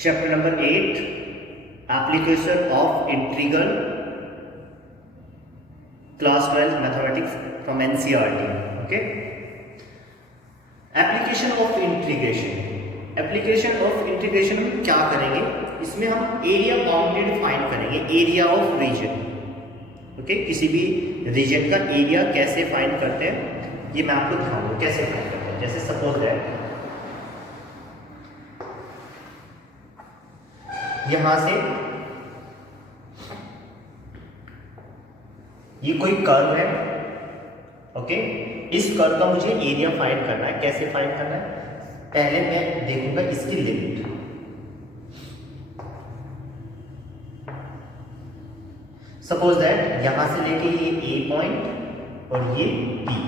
Chapter number 8, Application of Integral, Class 12 Mathematics from NCERT. Okay. Application of Integration. Application of integration में क्या करेंगे, इसमें हम area bounded find करेंगे, area of reason. Okay, किसी भी रीजन का एरिया कैसे फाइंड करते हैं ये मैं आपको दिखाऊंगा कैसे फाइंड करते हैं. जैसे सपोज दैट यहां से ये कोई कर्व है. ओके, इस कर्व का मुझे एरिया फाइंड करना है. कैसे फाइंड करना है, पहले मैं देखूंगा इसकी लिमिट. सपोज दैट यहां से लेके ये ए पॉइंट और ये बी.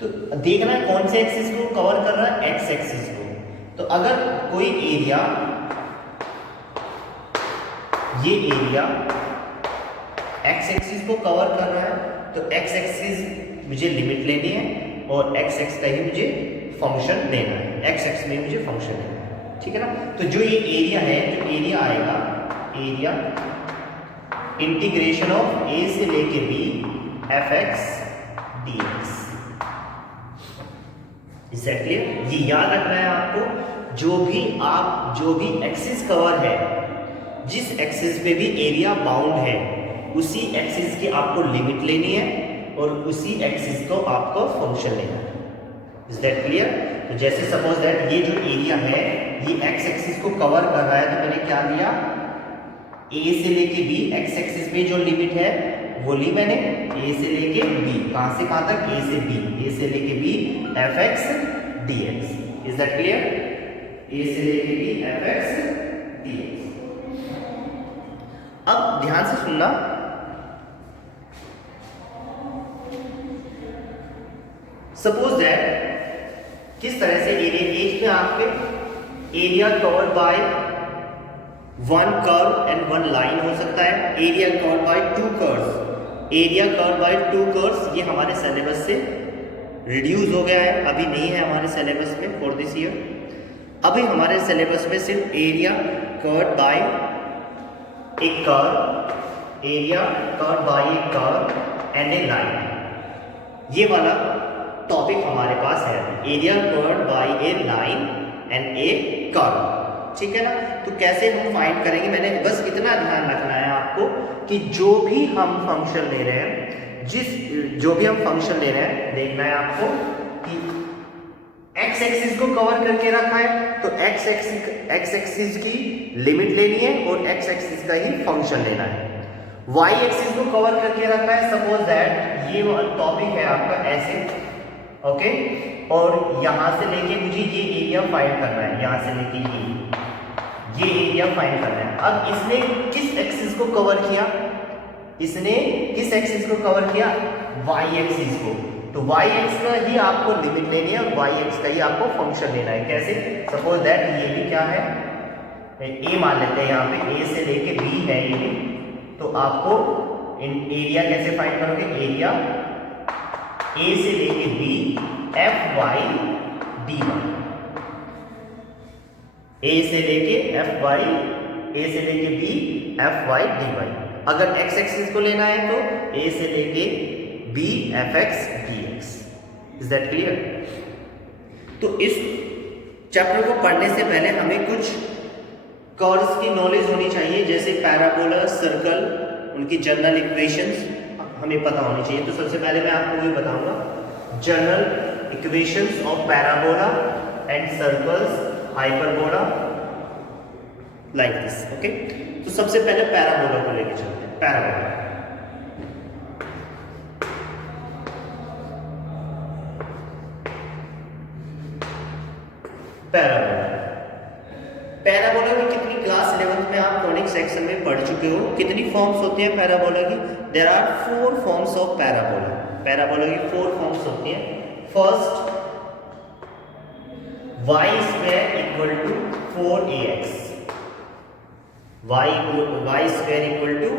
तो देखना है कौन से एक्सिस को कवर कर रहा है, एक्स एक्सिस को. तो अगर कोई एरिया, ये एरिया एक्स एक्सिस को कवर कर रहा है तो एक्स एक्सिस मुझे लिमिट लेनी है और एक्स एक्स का ही मुझे फंक्शन लेना है. एक्स एक्स में मुझे फंक्शन लेना है. ठीक है ना. तो जो ये एरिया है, जो एरिया आएगा, एरिया इंटीग्रेशन ऑफ ए से लेके B F x D x. Is that clear? ये याद रखना है आपको. जो भी एक्सिस कवर है, जिस एक्सिस पे भी एरिया बाउंड है, उसी एक्सिस की आपको लिमिट लेनी है और उसी एक्सिस को आपको फंक्शन लेना है. Is that clear? तो जैसे सपोज दैट ये जो एरिया है ये एक्स एक्सिस को कवर कर रहा है, तो मैंने क्या लिया, ए से लेके बी, एक्स एक्सिस पे जो लिमिट है वो ली मैंने, ए से लेके बी. कहां से कहां तक, ए से बी, ए से लेके B F x D x. Is that clear? A से लेके B F x D X. अब ध्यान से सुनना, सपोज दैट किस तरह से एरिया, एक में आपके area covered by one curve and one line हो सकता है. Area covered by two curves, area covered by two curves. ये हमारे सिलेबस से रिड्यूस हो गया है, अभी नहीं है हमारे सिलेबस में फॉर दिस ईयर. अभी हमारे सिलेबस में सिर्फ एरिया कवर्ड बाय एक curve, area covered by a curve and a line, ये वाला टॉपिक हमारे पास है. Area covered by A line and A curve. ठीक है ना. तो कैसे हम फाइंड करेंगे, मैंने बस इतना ध्यान रखना है आपको कि जो भी हम फंक्शन ले रहे हैं, जो भी हम फंक्शन ले रहे हैं, देखना है आपको कि एक्स एक्सिस को कवर करके रखा है तो एक्स एक्सिस की लिमिट लेनी है और एक्स एक्सिस का ही फंक्शन लेना है. वाई एक्सिस को कवर करके रखा है, सपोज दैट ये टॉपिक है आपका ऐसे. ओके, और यहां से लेके मुझे ये एरिया फाइंड करना है, यहां से लेके ये एरिया फाइंड करना है. अब इसने किस एक्सिस को कवर किया, इसने किस एक्सिस को कवर किया, वाई एक्सिस को. तो वाई एक्स का ही आपको लिमिट लेनी है और वाई एक्स का ही आपको फंक्शन लेना है. कैसे, सपोज दैट ये भी क्या है, ए मान लेते हैं यहाँ पे, ए से लेके बी है ये. तो आपको एरिया कैसे फाइंड करोगे, एरिया ए से लेके B F Y D Y. A से लेके एफ वाई, ए से लेके B F Y D Y. अगर एक्स एक्सिस को लेना है तो ए से लेके B F x D x. Is that clear? तो इस चैप्टर को पढ़ने से पहले हमें कुछ कर्व्स की नॉलेज होनी चाहिए, जैसे पैराबोला, सर्कल, उनकी जनरल इक्वेशंस हमें पता होनी चाहिए. तो सबसे पहले मैं आपको ये बताऊंगा, general equations of parabola and circles, hyperbola, like this. Okay, तो सबसे पहले पैराबोला को लेके चलते हैं. पैराबोला, पैराबोला की कितनी क्लास 11th में आप कॉनिक सेक्शन में पढ़ चुके हो. कितनी फॉर्म्स होती हैं पैराबोला की? There are 4 forms of parabola. Parabola की 4 फॉर्म्स होती हैं. First, y square equal to 4ax, y square equal to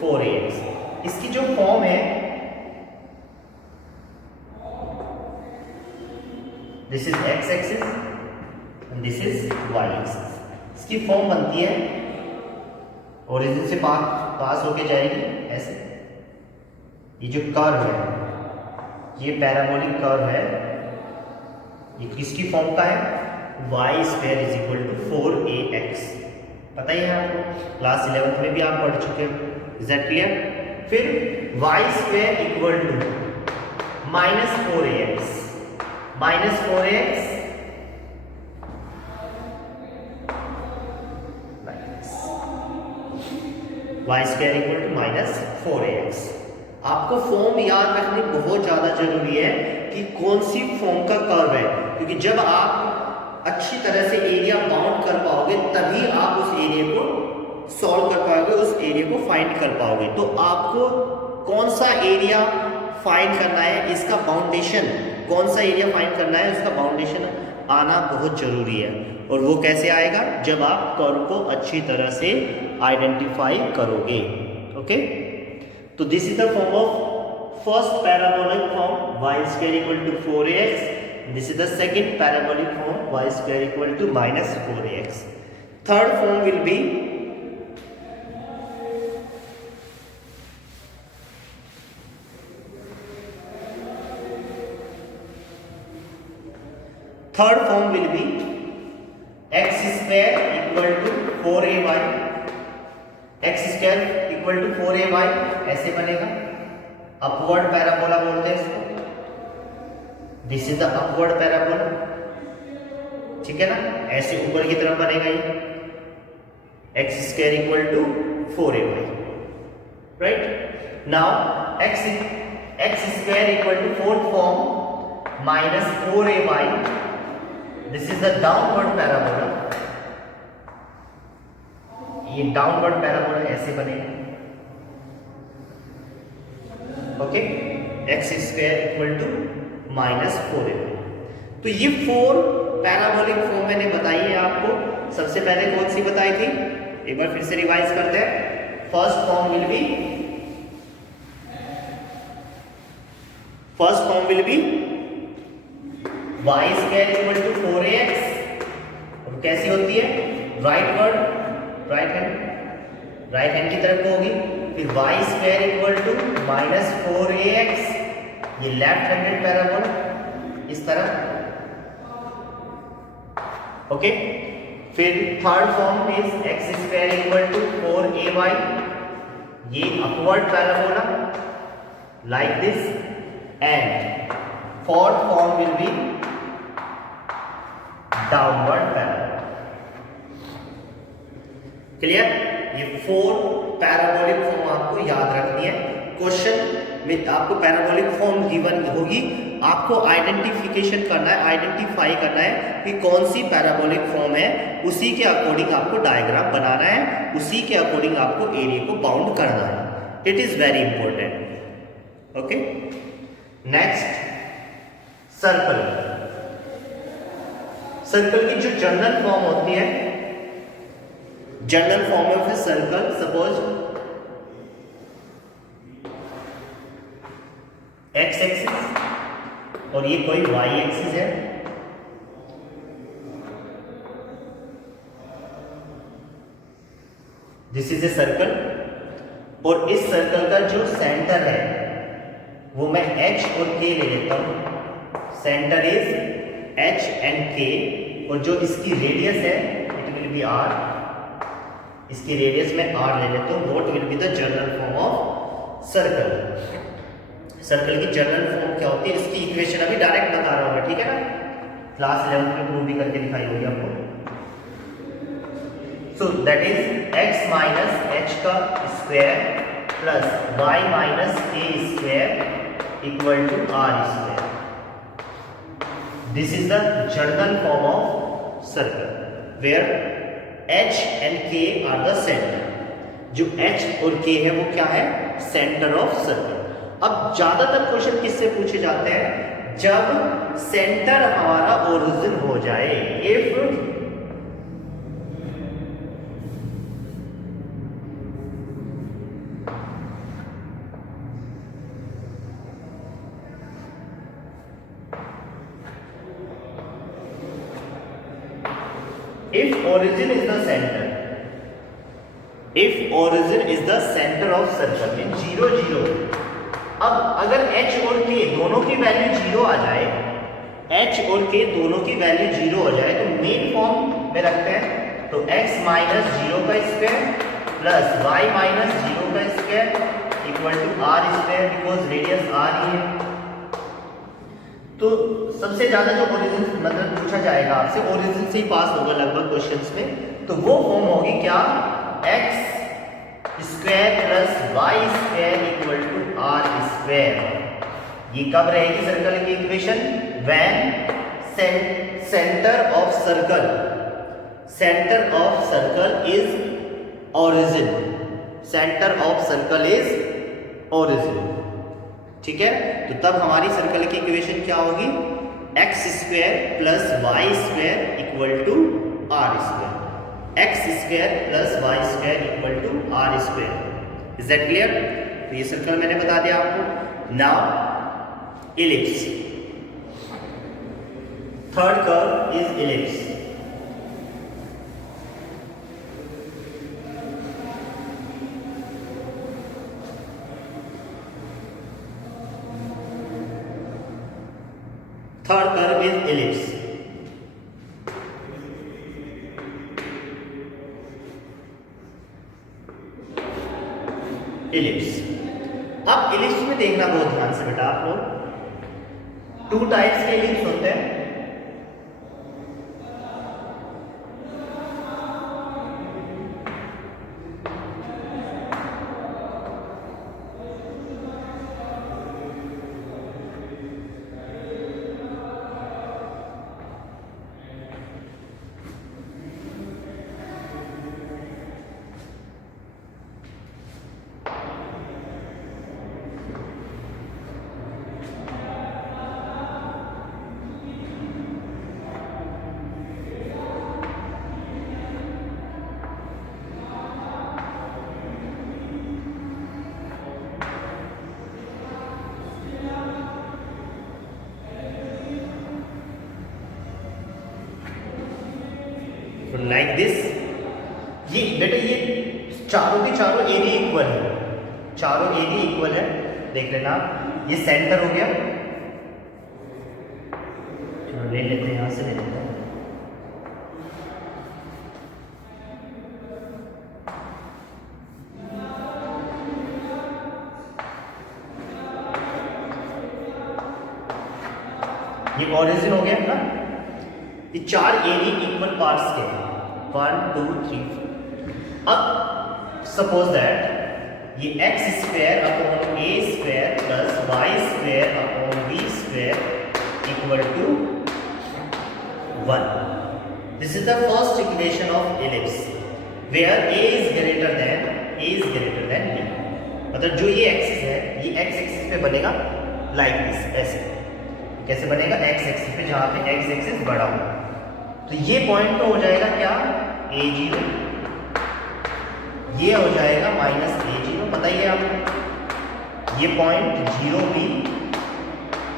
4ax. इसकी जो फॉर्म है, this is x axis and this is y axis. इसकी फॉर्म बनती है, ओरिजिन से पास होके जाएगी ऐसे। ये जो कर्व है, ये पैराबोलिक कर्व है, ये किसकी फॉर्म का है? Y square is equal to 4ax। पता ही है आपको, क्लास 11th में भी आप पढ़ चुके हो। Is that clear? फिर Y square equal to -4ax, -4ax Y square equal to -4ax। आपको फॉर्म याद रखनी बहुत ज़्यादा जरूरी है कि कौन सी फॉर्म का कर्व है, क्योंकि जब आप अच्छी तरह से एरिया बाउंड कर पाओगे तभी आप उस एरिया को सॉल्व कर पाओगे, उस एरिया को फाइंड कर पाओगे। तो आपको कौन सा एरिया फाइंड करना है, इसका बाउंडेशन, कौन सा एरिया फाइंड करना है, उसका बाउंडेशन आना बहुत जरूरी है। और वो कैसे आएगा? जब आप कर्व को अच्छी तरह से आइडेंटिफाई करोगे। ओके, तो this is the form of first parabolic form y square equal to 4ax. This is the second parabolic form y square equal to -4ax. Third form will be x square equal to 4ay. x square equal to 4ay ऐसे बनेगा, upward parabola बोलते हैं इसको। This is the upward parabola, ठीक है ना, ऐसे ऊपर की तरफ बनेगा ये x square equal to 4ay, right. Now x square equal to fourth form -4ay. This is the downward parabola, ये डाउनवर्ड पैराबोला ऐसे बनेगा। Okay, x square equal to -4a। तो ये 4 पैराबोलिक फॉर्म मैंने बताई है आपको। सबसे पहले कौन सी बताई थी, एक बार फिर से रिवाइज करते हैं। First form will be y square equal to 4ax, और कैसी होती है? राइट हैंड की तरफ को होगी। फिर y square equal to -4ax, ये लेफ्ट हैंडेड पैराबोला इस तरह। ओके, फिर third form is x square equal to 4ay, ये upward parabola like this. And fourth form will be downward parabola. Clear? ये 4 पैराबोलिक फॉर्म आपको याद रखनी है। क्वेश्चन में आपको पैराबोलिक फॉर्म गिवन होगी, आपको आइडेंटिफिकेशन करना है, आइडेंटिफाई करना है कि कौन सी पैराबोलिक फॉर्म है, उसी के अकॉर्डिंग आपको डायग्राम बनाना है, उसी के अकॉर्डिंग आपको एरिया को बाउंड करना है। It is very important. Okay, next circle. Circle की जो जनरल फॉर्म होती है, general form of a circle, suppose x axis और ये कोई y एक्सिस है। दिस इज ए सर्कल, और इस सर्कल का जो सेंटर है वो मैं h और k ले लेता हूं। Centre is h and k, और जो इसकी रेडियस है इट विल बी r। इसकी रेडियस में r ले लेता हूं। What will be the general form of circle? Circle की जनरल फॉर्म क्या होती है, इसकी इक्वेशन अभी डायरेक्ट बता रहा हूं मैं, ठीक है ना, क्लास 11 में प्रूव भी करके दिखाई होगी आपको। So that is x minus h का square plus y minus k square equal to r square. This is the general form of circle where h and k are the centre. जो h और k है वो क्या है? Centre of circle. अब ज्यादातर question किससे पूछे जाते हैं? जब सेंटर हमारा ओरिजिन हो जाए। If if origin is the centre, if origin is the centre of circle इन 0 0, अब अगर h और k दोनों की वैल्यू 0 आ जाए, h और k दोनों की वैल्यू 0 हो जाए, तो मेन फॉर्म में रखते हैं, तो x माइनस 0 का स्क्वायर प्लस y माइनस 0 का square equal to r square, because radius r ही है। तो सबसे ज्यादा जो ओरिजिन मतलब पूछा जाएगा आपसे, ओरिजिन से ही पास होगा लगभग क्वेश्चंस में, तो वो फॉर्म होगी क्या, x square plus y square equal to r square. ये कब रहेगी सर्कल की equation, when centre of circle, centre of circle is origin, centre of circle is origin. ठीक है, तो तब हमारी सर्कल की इक्वेशन क्या होगी, x square plus y square equal to r square, x square plus y square equal to r square. Is that clear? तो ये सर्कल मैंने बता दिया आपको। Now ellipse, third curve is ellipse. Third curve is ellipse. Ellipse, अब ellipse में देखना बहुत ध्यान से बेटा आप लोग, 2 टाइप्स के इलिप्स होते हैं। लाइक दिस, ये बेटा ये चारों के चारों एरिया इक्वल है, चारों एरिया इक्वल है, देख लेना। ये सेंटर हो गया, चलो ले लेते हैं, यहां से ले लेते हैं। ये ओरिजिन हो गया ना, ये 4 एरिया इक्वल पार्ट्स के हैं, 1 2 3 4। अब सपोज दैट ये x square upon a square plus y square upon b square equal to 1। This is the first equation of ellipse where a is greater than b. मतलब जो ये axis है, ये x axis पे बनेगा like this, ऐसे कैसे बनेगा, एक्स एक्सिस पे, जहां पे एक्स एक्सिस बड़ा हो, तो ये पॉइंट तो हो जाएगा क्या, a0, ये हो जाएगा माइनस a0, बताइए आपको, ये पॉइंट 0b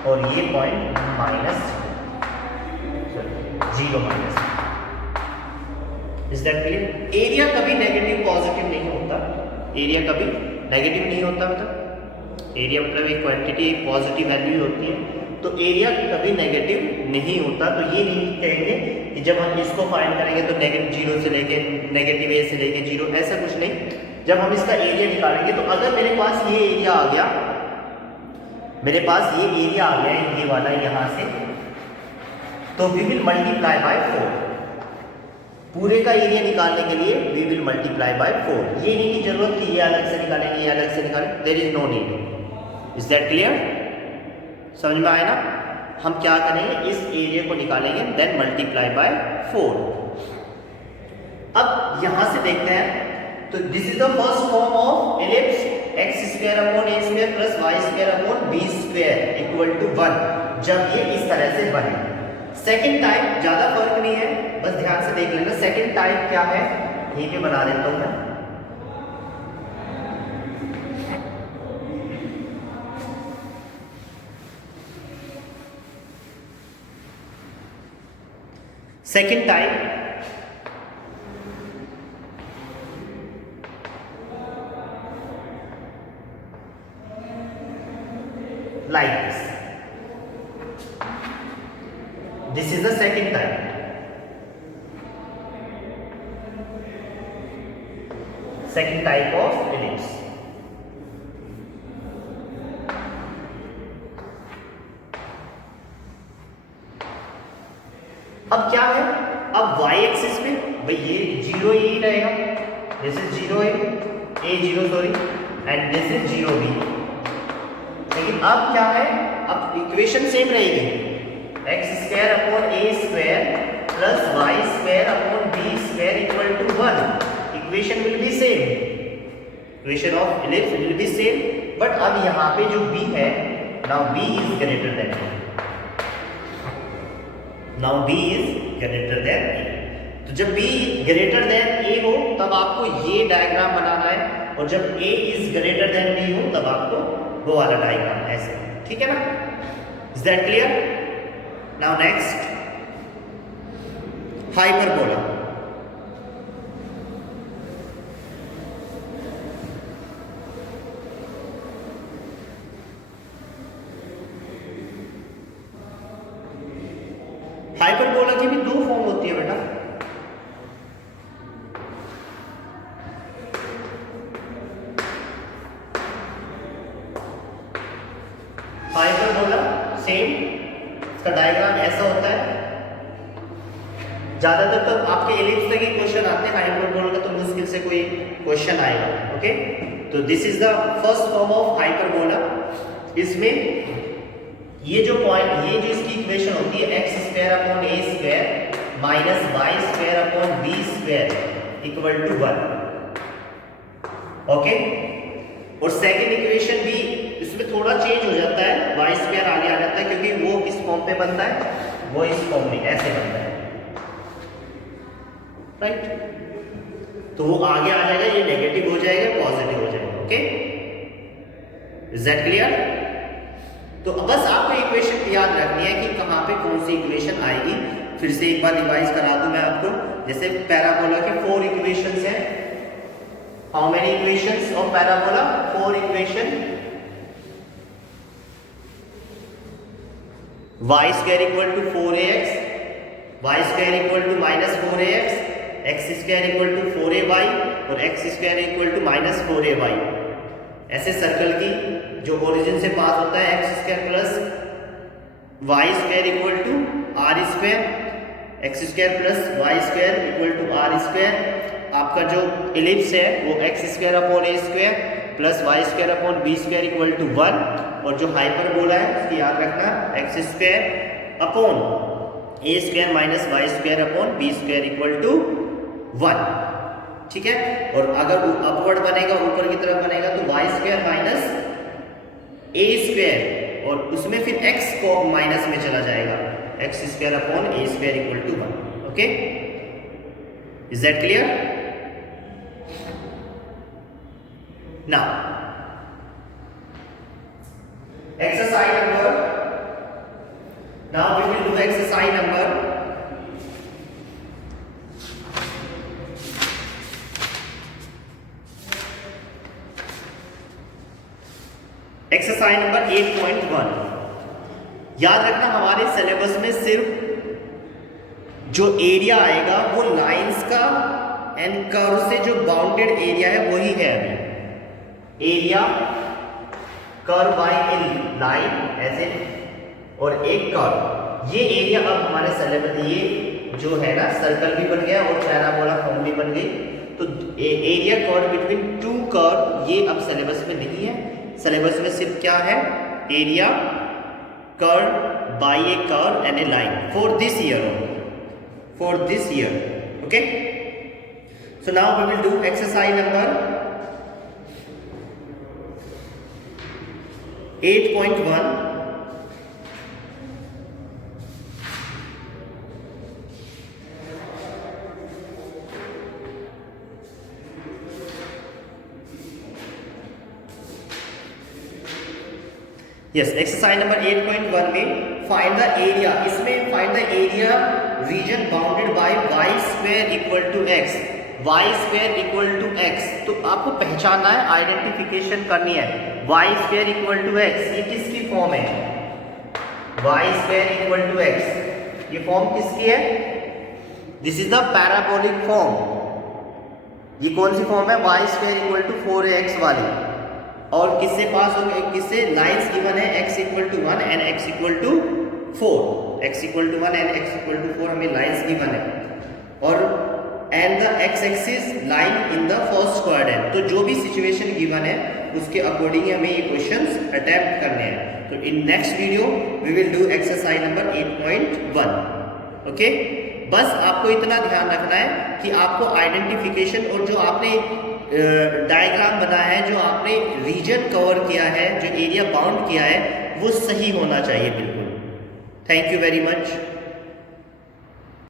और ये point minus 0 minus. Is that clear? Area कभी नेगेटिव पॉजिटिव नहीं होता, एरिया कभी नेगेटिव नहीं होता, मतलब एरिया मतलब एक क्वांटिटी एक पॉजिटिव वैल्यू होती है, तो एरिया कभी नेगेटिव नहीं होता। तो ये नहीं कहेंगे कि जब हम इसको फाइंड करेंगे तो नेगेटिव 0 से लेके नेगेटिव a से लेके 0, ऐसा कुछ नहीं। जब हम इसका एरिया निकालेंगे तो अगर मेरे पास ये एरिया आ गया, मेरे पास ये एरिया आ गया, ये वाला यहां से, तो वी विल मल्टीप्लाई बाय 4। पूरे का एरिया निकालने के लिए वी विल मल्टीप्लाई बाय 4। ये नहीं की जरूरत कि ये अलग से निकालेंगे, ये अलग से निकालेंगे, there is no need. Is that clear? समझ में आया ना? हम क्या करेंगे, इस एरिया को निकालेंगे, देन मल्टीप्लाई बाय 4। अब यहां से देखते हैं, तो this is the first form of ellipse, x square upon a square plus y square upon b square equal to 1, जब ये इस तरह से बने। सेकंड टाइप ज्यादा फर्क नहीं है, बस ध्यान से देख लेना। सेकंड टाइप क्या है, यहीं पे बना देता हूं मैं। Second type the second type. Second type of ellipse. अब क्या है, अब y एक्सिस पे भाई ये जीरो ही रहेगा, this is zero a zero sorry, and this is zero b. लेकिन अब क्या है, अब इक्वेशन सेम रहेगी, x square upon a square plus y square upon b square equal to 1। Equation will be same, equation of ellipse will be same, but अब यहाँ पे जो b है, now b is greater than a, now b is greater than a। तो जब b greater than a हो तब आपको ये डायग्राम बनाना है, और जब a is greater then b हो तब आपको वो वाला डायग्राम, ऐसे, ठीक है ना? Is that clear? Now next, hyperbola. Hyperbola की भी दो फॉर्म होती है बेटा। हाइपरबोला सेम, इसका डायग्राम ऐसा होता है। ज्यादातर तो आपके इलिप्स तक ही क्वेश्चन आते हैं, हाइपरबोला का तो मुश्किल से कोई क्वेश्चन आएगा। ओके, तो this is the first form of hyperbola. इसमें ये जो पॉइंट, ये जो इसकी इक्वेशन होती है, x square upon a square minus y square upon b square equal to 1। Okay, और सेकंड इक्वेशन भी इसमें थोड़ा चेंज हो जाता है, वाई स्क्वायर आगे आ जाता है, क्योंकि वो किस फॉर्म पे बनता है, वो इस फॉर्म में ऐसे बनता है, राइट? तो वो आगे आ जाएगा, ये नेगेटिव हो जाएगा, पॉजिटिव हो जाएगा। Okay, is that clear? तो बस आपको इक्वेशन याद रखनी है कि कहाँ पे कौन सी इक्वेशन आएगी। फिर से एक बार रिवाइज करा दूं मैं आपको। जैसे पैराबोला के 4 इक्वेशंस हैं। How many equations of parabola? 4 equation. y square equal to 4ax, y square equal to minus 4ax, x square equal to 4ay और x square equal to minus 4ay। ऐसे circle की जो origin से pass होता है, x square plus y square equal to r square, x square plus y square equal to r square. आपका जो ellipse है वो x square upon a square plus y square upon b square equal to 1, और जो hyperbola है उसकी याद रखना, x square upon a square minus y square upon b square equal to 1, ठीक है? और अगर अपवर्ड बनेगा, ऊपर की तरफ बनेगा, तो y square minus a square, और उसमें फिर x को माइनस में चला जाएगा, x square upon a square equal to 1। Okay, is that clear? Now exercise number, now we will do exercise number 8.1। याद रखना, हमारे सिलेबस में सिर्फ जो एरिया आएगा वो लाइंस का एंड कर्व से जो बाउंडेड एरिया है वही है। अभी area curve by A line ऐसे, और एक कर्व, ये एरिया अब हमारे सिलेबस, ये जो है ना सर्कल भी बन गया और पैराबोला फॉर्म भी बन गई। तो एरिया कर्व बिटवीन 2 कर्व ये अब सिलेबस में नहीं है। सिलेबस में सिर्फ क्या है, area curve by a curve and a line for this year, for this year. Okay, so now we will do exercise number 8.1। Yes, exercise number 8.1 में फाइंड द एरिया, इसमें find the area region bounded by y square equal to x, y square equal to x। तो आपको पहचानना है, identification करनी है। y square equal to x, ये किसकी फॉर्म है? y square equal to x, ये फॉर्म किसकी है? This is the parabolic form. ये कौन सी फॉर्म है? Y square equal to 4ax वाली। और किससे पास हो गए? किससे? लाइंस गिवन है x equal to 1 and x equal to 4। x equal to 1 and x equal to 4 हमें लाइंस गिवन है, और and the x axis line in the first quadrant. तो जो भी सिचुएशन गिवन है उसके अकॉर्डिंग हमें ये क्वेश्चंस अटेम्प्ट करने हैं। तो in next video we will do exercise number 8.1। Okay, बस आपको इतना ध्यान रखना है कि आपको आइडेंटिफिकेशन और जो आपने डायग्राम बनाया है, जो आपने रीजन कवर किया है, जो एरिया बाउंड किया है, वो सही होना चाहिए बिल्कुल। Thank you very much.